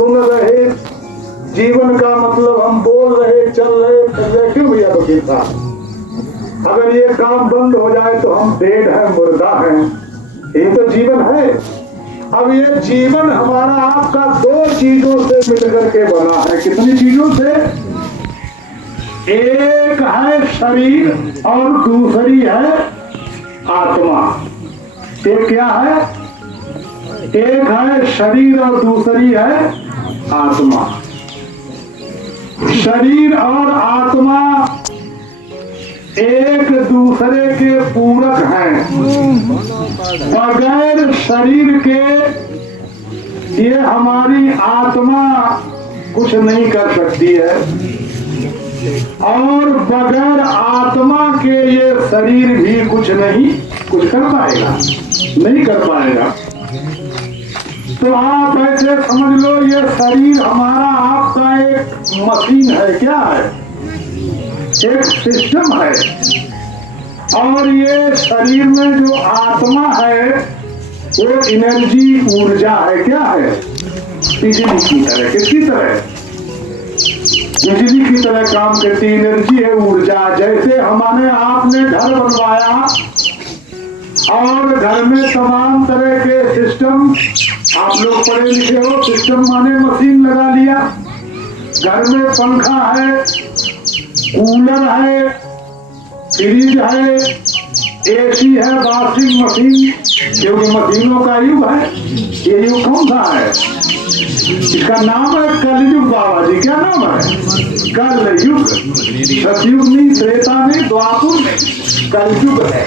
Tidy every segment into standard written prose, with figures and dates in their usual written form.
सुन रहे, जीवन का मतलब हम बोल रहे, चल रहे, फिर रहे। क्यों भैया वकील साहब, अगर ये काम बंद हो जाए तो हम डेड हैं, मुर्दा हैं। ये तो जीवन है। अब ये जीवन हमारा आपका दो चीजों से मिलकर के बना है। कितनी चीजों से? एक है शरीर और दूसरी है आत्मा। एक क्या है? एक है शरीर और दूसरी है आत्मा। शरीर और आत्मा एक दूसरे के पूरक हैं। बगैर शरीर के ये हमारी आत्मा कुछ नहीं कर सकती है, और बगैर आत्मा के ये शरीर भी कुछ कर पाएगा, नहीं कर पाएगा। तो आप ऐसे समझ लो, ये शरीर हमारा आपका एक मशीन है। क्या है? एक सिस्टम है। और ये शरीर में जो आत्मा है वो एनर्जी, ऊर्जा है। क्या है? बिजली की तरह। किसकी तरह? बिजली की तरह काम करती एनर्जी है, ऊर्जा। जैसे हमारे आपने घर बनवाया और घर में तमाम तरह के सिस्टम, आप लोग पढ़े लिखे हो, सिस्टम माने मशीन लगा लिया। घर में पंखा है, कूलर है, फ्रिज है, एसी है, वॉशिंग मशीन, क्योंकि मशीनों का युग है। ये युग कौन सा है? इसका नाम है कलयुग। बाबा जी क्या नाम है? कल युग। सतयुग नहीं, त्रेता नहीं, द्वापर नहीं, कलयुग है।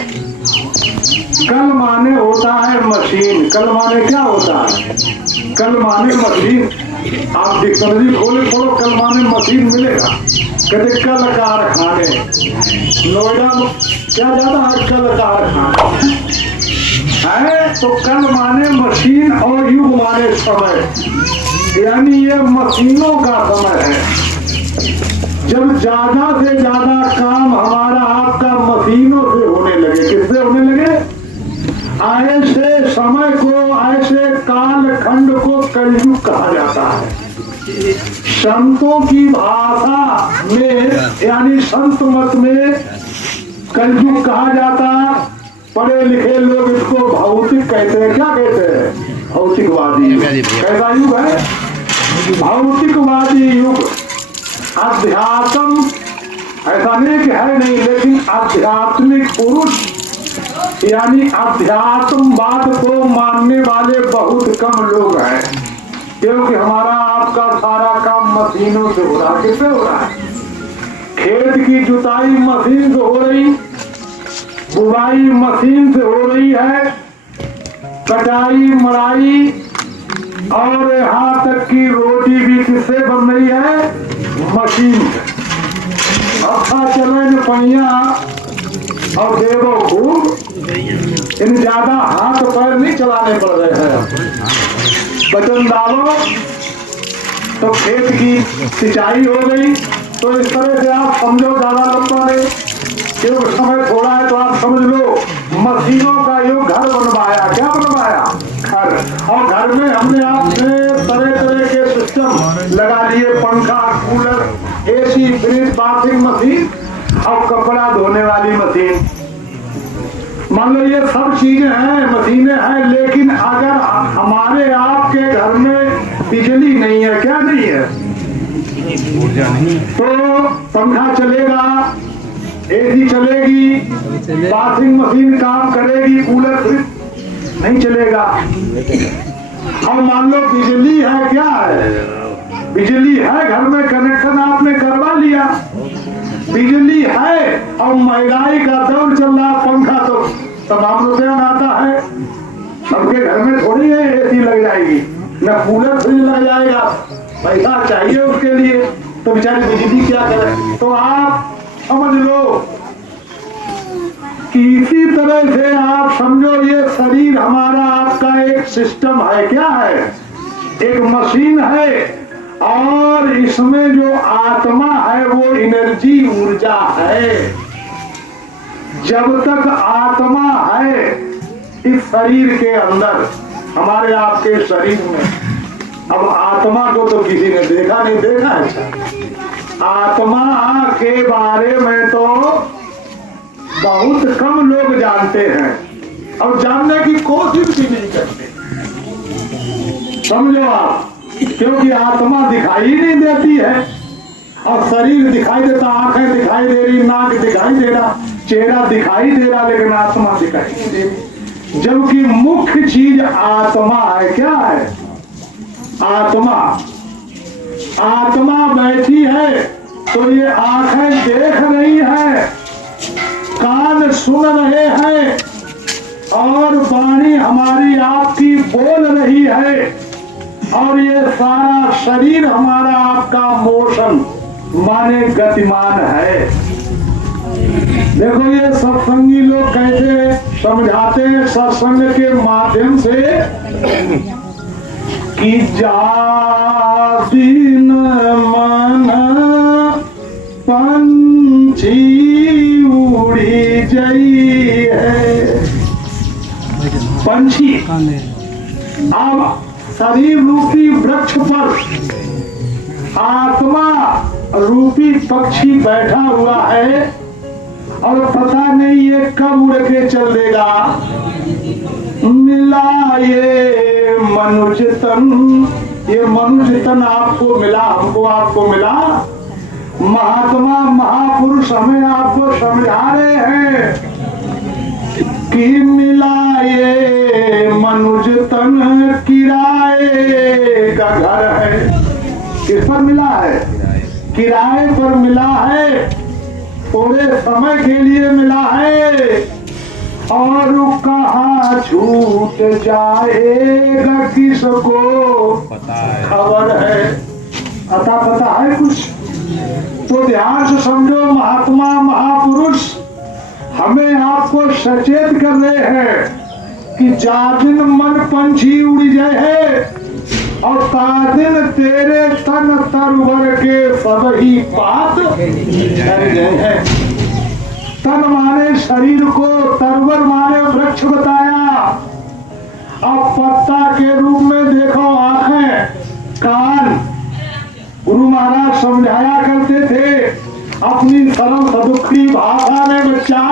कल माने होता है मशीन। कल माने क्या होता है? कल माने मशीन। आप डिक्शनरी खोले पढ़ो, कल माने मशीन मिलेगा। कहते कल कारखाने, नोएडा क्या ज्यादा है? कल कारखाने है। तो कल माने मशीन और युग माने समय, यानी ये मशीनों का समय है। जब ज्यादा से ज्यादा काम हमारा आपका मशीनों से होने लगे। किससे होने लगे? ऐसे समय को, ऐसे काल खंड को कलयुग कहा जाता है। संतों की भाषा में, यानी संत मत में कलयुग कहा जाता। पढ़े लिखे लोग इसको भौतिक कहते हैं। क्या कहते हैं? भौतिकवादी। कैसा युग है? भौतिकवादी युग। अध्यात्म ऐसा नहीं कि है नहीं, लेकिन आध्यात्मिक पुरुष यानी अध्यात्मवाद को मानने वाले बहुत कम लोग हैं। क्योंकि हमारा आपका सारा काम मशीनों से हो रहा है। किससे हो रहा है? खेत की जुताई मशीन से हो रही, बुवाई मशीन से हो रही है, कटाई मड़ाई और यहाँ तक की रोटी भी किससे बन रही है? मशीन से। अच्छा चले जो पहिया और देवो खूब, इन ज्यादा हाथ पैर नहीं चलाने पड़ रहे हैं। बटन डालो तो खेत की सिंचाई हो गई। तो इस तरह से आप समझो, ज्यादा लंबा नहीं, क्योंकि समय थोड़ा है तो आप समझ लो मशीनों का युग। घर बनवाया। क्या बनवाया? घर। और घर में हमने आपने तरह तरह के सिस्टम लगा लिए, पंखा, cooler, AC, fridge, washing machine और कपड़ा धोने वाली मशीन। मान लो ये सब चीजें हैं, मशीनें हैं, लेकिन अगर हमारे आपके घर में बिजली नहीं है, क्या नहीं है? ऊर्जा नहीं, तो पंखा चलेगा, एसी चलेगी, वॉशिंग मशीन काम करेगी, कूलर फ्रिज नहीं चलेगा। और मान लो बिजली है, क्या है? बिजली है, घर में कनेक्शन आपने करवा लिया, बिजली है और महंगाई का दौर चल रहा, पंखा तो तमाम रुपया आता है। सबके घर में थोड़ी है एसी लग जाएगी, न कूलर फ्रिज लग जाएगा, पैसा चाहिए उसके लिए, तो बेचारी बिजली क्या करे। तो आप समझ लो कि इसी तरह से आप समझो ये शरीर हमारा आपका एक सिस्टम है। क्या है? एक मशीन है। और इसमें जो आत्मा है वो एनर्जी, ऊर्जा है। जब तक आत्मा है इस शरीर के अंदर, हमारे आपके शरीर में, अब आत्मा को तो किसी ने देखा नहीं, देखा है। आत्मा के बारे में तो बहुत कम लोग जानते हैं और जानने की कोशिश भी नहीं करते, समझो आप। क्योंकि आत्मा दिखाई नहीं देती है और शरीर दिखाई देता, आंखें दिखाई दे रही, नाक दिखाई दे रहा, चेहरा दिखाई दे रहा, लेकिन आत्मा दिखाई नहीं दे रही। जबकि मुख्य चीज आत्मा है। क्या है? आत्मा। आत्मा बैठी है तो ये आंखें देख रही है, कान सुन रहे हैं और वाणी हमारी आपकी बोल रही है, और ये सारा शरीर हमारा आपका मोशन माने गतिमान है। देखो ये सत्संगी लोग कैसे समझाते हैं सत्संग के माध्यम से कि जातिन मन पंछी उड़ी जई है। पंछी अब शरीर रूपी वृक्ष पर आत्मा रूपी पक्षी बैठा हुआ है और पता नहीं ये कब उड़ के चल देगा। मिला ये मनुष्य तन, ये मनुष्य तन आपको मिला, हमको आपको मिला। महात्मा महापुरुष हमें आपको समझा रहे हैं कि मिला ये मनुष्य तन किराए का घर है। किस पर मिला है? किराए पर मिला है, थोड़े समय के लिए मिला है, और कहाँ छूट जाएगा किसको खबर है। अता पता है कुछ? तो ध्यान से समझो, महात्मा महापुरुष हमें आपको सचेत कर रहे हैं कि जादिन मन पंछी उड़ जाए है और तादिन तेरे तन तरवर के सब ही पात झड़ गए हैं। तन माने शरीर को, तरवर माने वृक्ष बताया। अब पत्ता के रूप में देखो आंखें, कान। गुरु महाराज समझाया करते थे अपनी सरल सदुखी भाषा में बच्चा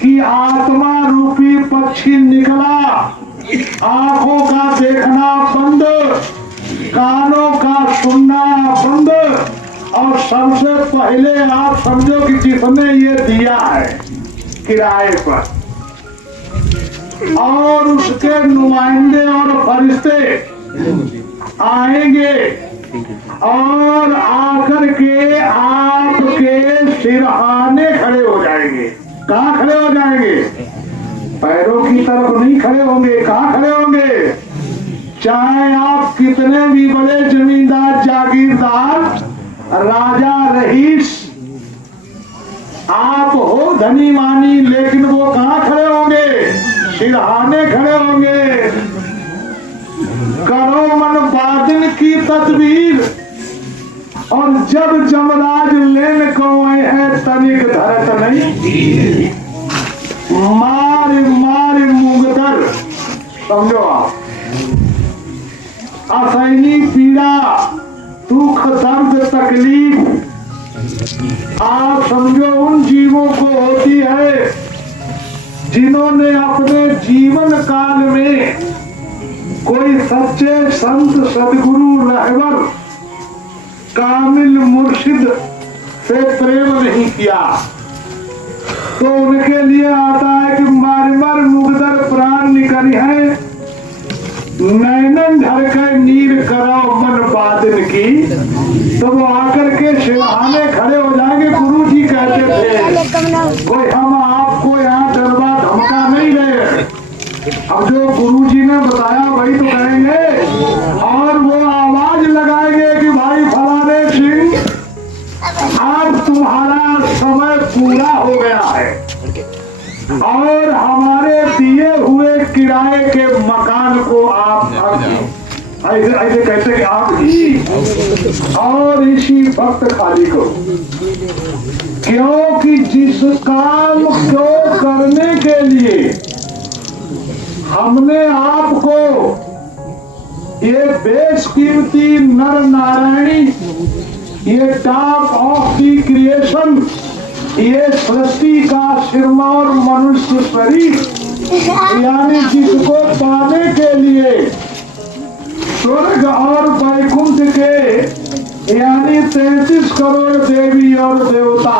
कि आत्मा रूपी पक्षी निकला, आंखों का देखना बंद, कानों का सुनना बंद, और सबसे पहले आप समझो कि जिसने ये दिया है किराए पर, और उसके नुमाइंदे और फरिश्ते आएंगे और आकर के आपके सिरहाने खड़े हो जाएंगे। कहाँ खड़े हो जाएंगे? पैरों की तरफ नहीं खड़े होंगे। कहाँ खड़े होंगे? चाहे आप कितने भी बड़े जमींदार, जागीरदार, राजा, रईस आप हो, धनी मानी, लेकिन वो कहाँ खड़े होंगे? सिरहाने खड़े होंगे। करो मन बादल की तस्वीर, और जब जमराज लेन को है तनिक धरत नहीं, मार मार मुगदर। समझो आप, असहनीय पीड़ा, दुख, दर्द, तकलीफ आप समझो उन जीवों को होती है जिन्होंने अपने जीवन काल में कोई सच्चे संत, सदगुरु, रहबर, कामिल मुर्शिद से प्रेम नहीं किया। तो उनके लिए आता है कि मार मार मुगदर प्राण निकली है, नैनन ढरके नीर कराओ मन बादन की। तो वो आकर के सिरहाने खड़े हो जाएंगे। गुरु जी कहते थे कोई हम आपको यहाँ डरवा धमका नहीं रहे। अब जो गुरु जी ने बताया वही तो कहेंगे, और वो आवाज लगाएंगे कि भाई फलाने सिंह, अब तुम्हारा समय पूरा हो गया है और हमारे दिए हुए किराए के मकान को आप ऐसे ऐसे कहते कि आप ही और इसी वक्त खाली करो, क्योंकि जिस काम को करने के लिए हमने आपको ये बेशकीमती नर नारायणी, ये टॉप ऑफ दी क्रिएशन, ये सृष्टि का सिरमौर मनुष्य शरीर, यानी जिसको पाने के लिए स्वर्ग और वैकुंठ के यानी 33 करोड़ देवी और देवता,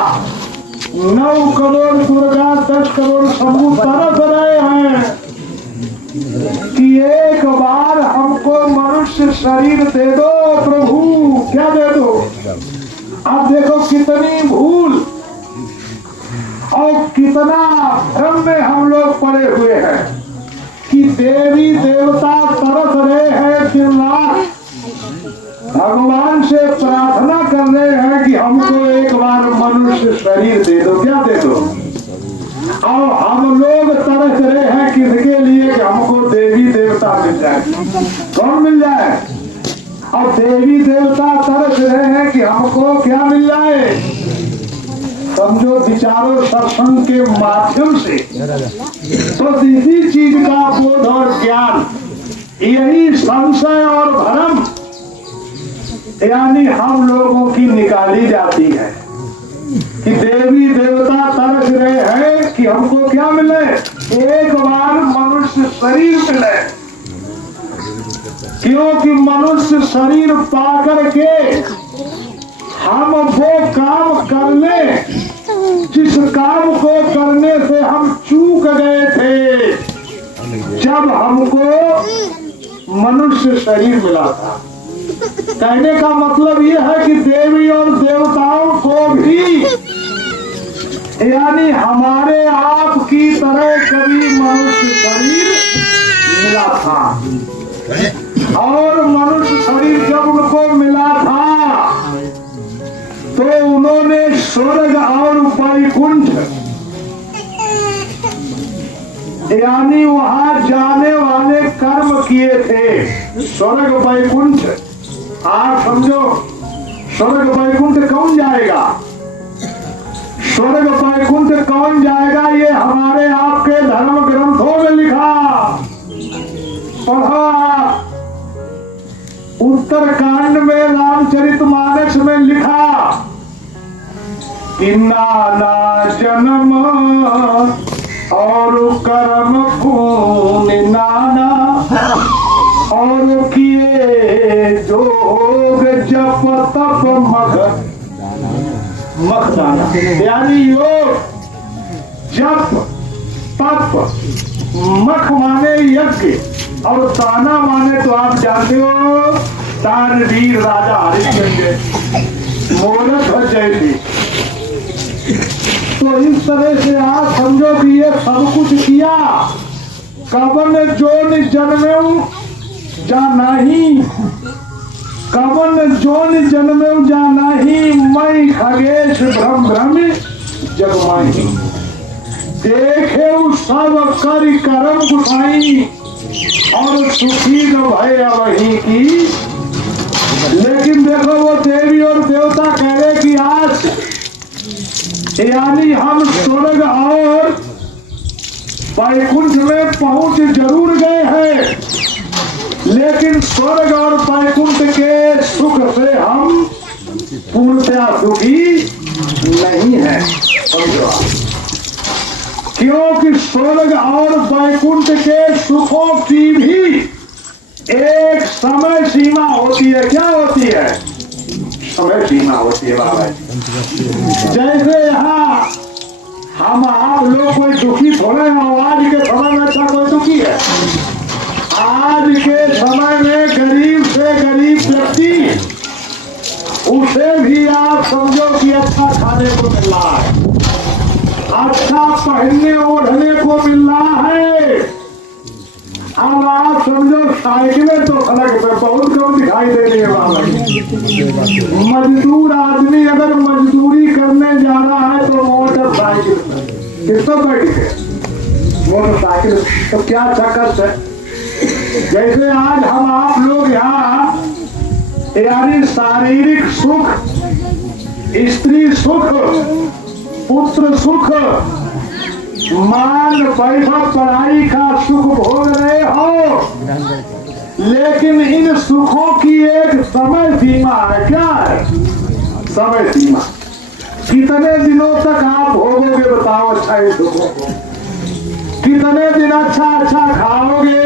9 करोड़ दुर्गा, 10 करोड़ शंभु तरस रहे हैं कि एक बार हमको मनुष्य शरीर दे दो प्रभु। क्या दे दो? अब देखो कितनी भूल और कितना भ्रम में हम लोग पड़े हुए हैं कि देवी देवता तरस रहे हैं, दिन रात भगवान से प्रार्थना कर रहे हैं कि हमको एक बार मनुष्य शरीर दे दो। क्या दे दो? और हम लोग तरस रहे हैं किसके लिए? कि हमको देवी देवता मिल जाए। कौन मिल जाए? और देवी देवता तरस रहे हैं कि हमको क्या मिल जाए? समझो विचारों सत्संग के माध्यम से तो इसी चीज का बोध और ज्ञान, यही संशय और भ्रम यानी हम लोगों की निकाली जाती है कि देवी देवता तरस रहे हैं कि हमको क्या मिले? एक बार मनुष्य शरीर मिले। क्योंकि मनुष्य शरीर पा करके हम वो काम कर ले जिस काम को करने से हम चूक गए थे जब हमको मनुष्य शरीर मिला था। कहने का मतलब ये है कि देवी और देवताओं को भी यानी हमारे आप की तरह कभी मनुष्य शरीर मिला था, और मनुष्य शरीर जब उनको मिला था तो उन्होंने स्वर्ग और वैकुंठ यानी वहां जाने वाले कर्म किए थे। स्वर्ग वैकुंठ आप समझो, स्वर्ग वैकुंठ कौन जाएगा? स्वर्ग वैकुंठ कौन जाएगा? ये हमारे आपके धर्म ग्रंथों में लिखा। पढ़ो आप, उत्तरकांड में रामचरितमानस में लिखा कि नाना जन्म और कर्म पुण्य नाना और किए जोग जप तप मख दाना, यानी योग जप तप, मख माने यज्ञ और दाना माने तो आप जानते हो तानवीर राजा हरिश्चंद्र मोहलत जयती। तो इस तरह से आप समझो कि ये सब कुछ किया। कवन जोन जन्मेऊ जाना ही, कवन जोन जन्मेऊ जाना ही, मई खगेश भ्रम भ्रम जगमाही, देखे सब कर करम गुसाई और सुखी न भय वही की। लेकिन देखो वो देवी और देवता कह रहे कि आज यानी हम स्वर्ग और वैकुंठ में पहुंच जरूर गए हैं, लेकिन स्वर्ग और वैकुंठ के सुख से हम पूर्णतया सुखी नहीं है। क्योंकि स्वर्ग और वैकुंठ के सुखों की भी एक समय सीमा होती है। क्या होती है? समय सीमा होती है बाबा। जैसे यहाँ हम आप लोग कोई दुखी थोड़े हैं, आज के समय में अच्छा कोई दुखी है? आज के समय में गरीब से गरीब व्यक्ति, उसे भी आप समझो कि अच्छा खाने को मिल रहा है, अच्छा पहनने ओढ़ने को मिल रहा है। अब आप समझो साइकिलें तो सड़क पे बहुत कम दिखाई दे रही है बाबा। मजदूर आदमी अगर मजदूरी करने जा रहा है तो मोटरसाइकिल, किसको बैठ के मोटरसाइकिल, तो क्या चक्कर है। जैसे आज हम आप लोग यहाँ यानी शारीरिक सुख, स्त्री सुख, पुत्र सुख, मान वैभव पढ़ाई का सुख भोग रहे हो, लेकिन इन सुखों की एक समय सीमा है। क्या है समय सीमा? कितने दिनों तक आप भोगोगे बताओ अच्छा इन सुखों को? कितने दिन अच्छा अच्छा खाओगे?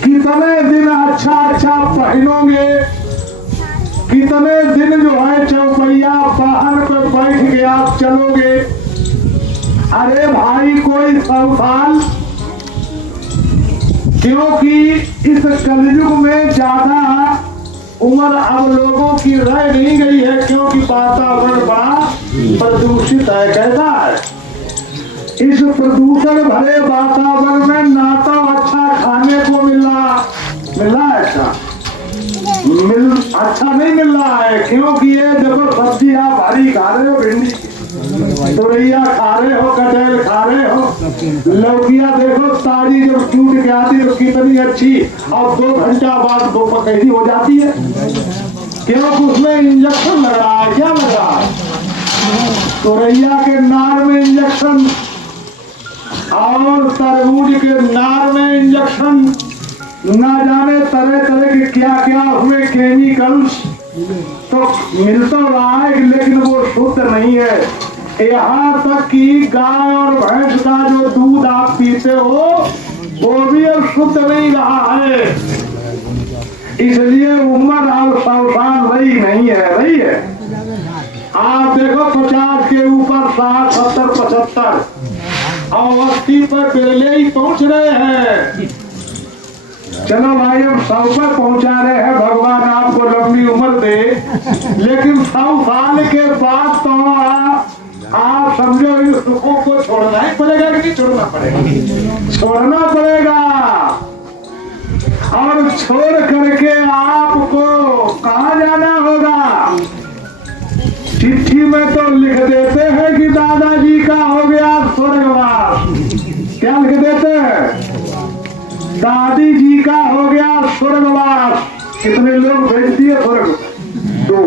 कितने दिन अच्छा अच्छा पहनोगे? कितने दिन जो है चौपैया वाहन पर बैठ के आप चलोगे? अरे भाई कोई 100 साल, क्योंकि इस कलयुग में ज्यादा उम्र अब लोगों की रह नहीं गई है, क्योंकि वातावरण बड़ा प्रदूषित है। कैसा है? इस प्रदूषण भरे वातावरण में ना तो अच्छा खाने को मिल रहा है, अच्छा नहीं मिल रहा है, क्योंकि ये देखो सब्जी आप हरी खा रहे हो, भिंडी तुरैया खा रहे हो, कटहल खा रहे हो, लौकिया देखो ताजी जब टूट के आती है तो कितनी अच्छी, और 2 घंटा बाद वो पकैदी हो जाती है, क्योंकि उसमें इंजेक्शन लग रहा है। क्या लग रहा है? तुरैया के नार में इंजेक्शन और तरबूज के नार में इंजेक्शन, ना जाने तरह तरह के क्या क्या उसमें केमिकल्स तो मिल तो रहा है, लेकिन वो शुद्ध नहीं है। यहाँ तक कि गाय और भैंस का जो दूध आप पीते हो वो भी अब शुद्ध नहीं रहा है, इसलिए उम्र अब 100 साल रही नहीं है। रही है आप देखो 50 के ऊपर 60, 70, 75 और 80 पर पहले ही पहुंच रहे हैं। चलो भाई हम 100 पर पहुंचा रहे हैं, भगवान आपको लंबी उम्र दे, लेकिन 100 साल के बाद तो आप समझो इन सुखों को छोड़ना ही पड़ेगा कि नहीं छोड़ना पड़ेगा? छोड़ना पड़ेगा। और छोड़ करके आपको कहाँ जाना होगा? चिट्ठी में तो लिख देते हैं कि दादाजी का हो गया स्वर्गवास। क्या लिख देते हैं? दादी जी का हो गया स्वर्गवास। कितने लोग भेज दिए स्वर्ग? 2।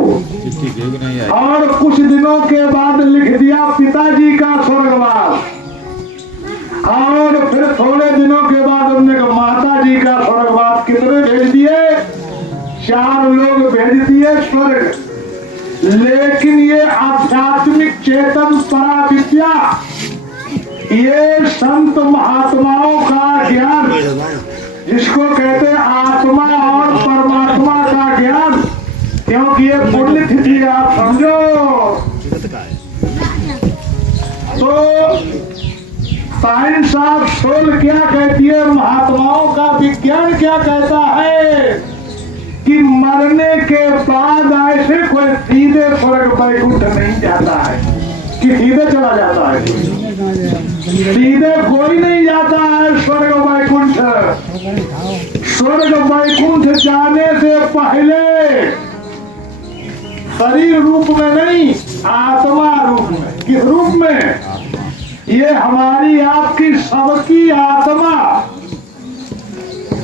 और कुछ दिनों के बाद लिख दिया पिताजी का स्वर्गवास, और फिर थोड़े दिनों के बाद हमने कहा माता जी का स्वर्गवास। कितने भेज दिए? 4 लोग भेज दिए स्वर्ग। लेकिन ये आध्यात्मिक चेतन पराविद्या, ये संत महात्माओं का ज्ञान, जिसको कहते हैं आत्मा और परमात्मा का ज्ञान, क्योंकि ये पुण्य तिथि आप समझो। तो साइंस ऑफ सोल क्या कहती है? महात्माओं का विज्ञान क्या कहता है कि मरने के बाद ऐसे कोई सीधे स्वर्ग वैकुंठ नहीं जाता है कि सीधे चला जाता है। सीधे कोई नहीं जाता है स्वर्ग वैकुंठ। स्वर्ग वैकुंठ जाने से पहले शरीर रूप में नहीं, आत्मा रूप में। किस रूप में? ये हमारी आपकी सबकी आत्मा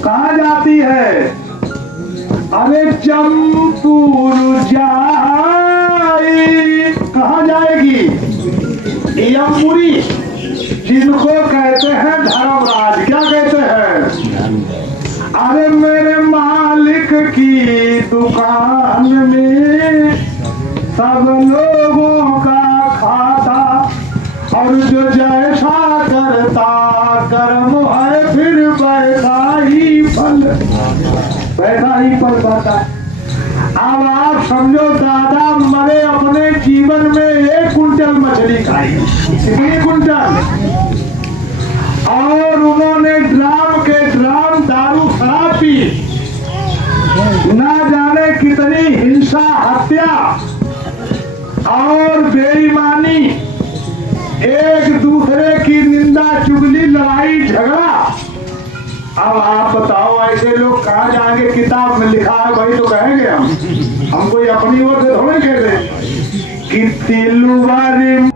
कहाँ जाती है? अरे चंपूर जाए, कहाँ जाएगी? यमपुरी, जिनको कहते हैं धर्मराज। क्या कहते हैं? अरे मेरे मालिक की दुकान में सब लोगों का खाता, और जो जैसा करता कर्म है फिर वैसा ही फल, वैसा ही फल पाता है। अब आप समझो दादा मरे अपने जीवन में 1 कुंटल मछली खाई, 1 कुंटल, और उन्होंने ड्राम के ड्राम दारू शराब पी, ना जाने कितनी हिंसा, हत्या और बेईमानी, एक दूसरे की निंदा, चुगली, लड़ाई झगड़ा। अब आप बताओ ऐसे लोग कहाँ जाएंगे? किताब में लिखा है भाई तो कहेंगे हम कोई अपनी ओर से थोड़ी कह रहे कि तिलुवारी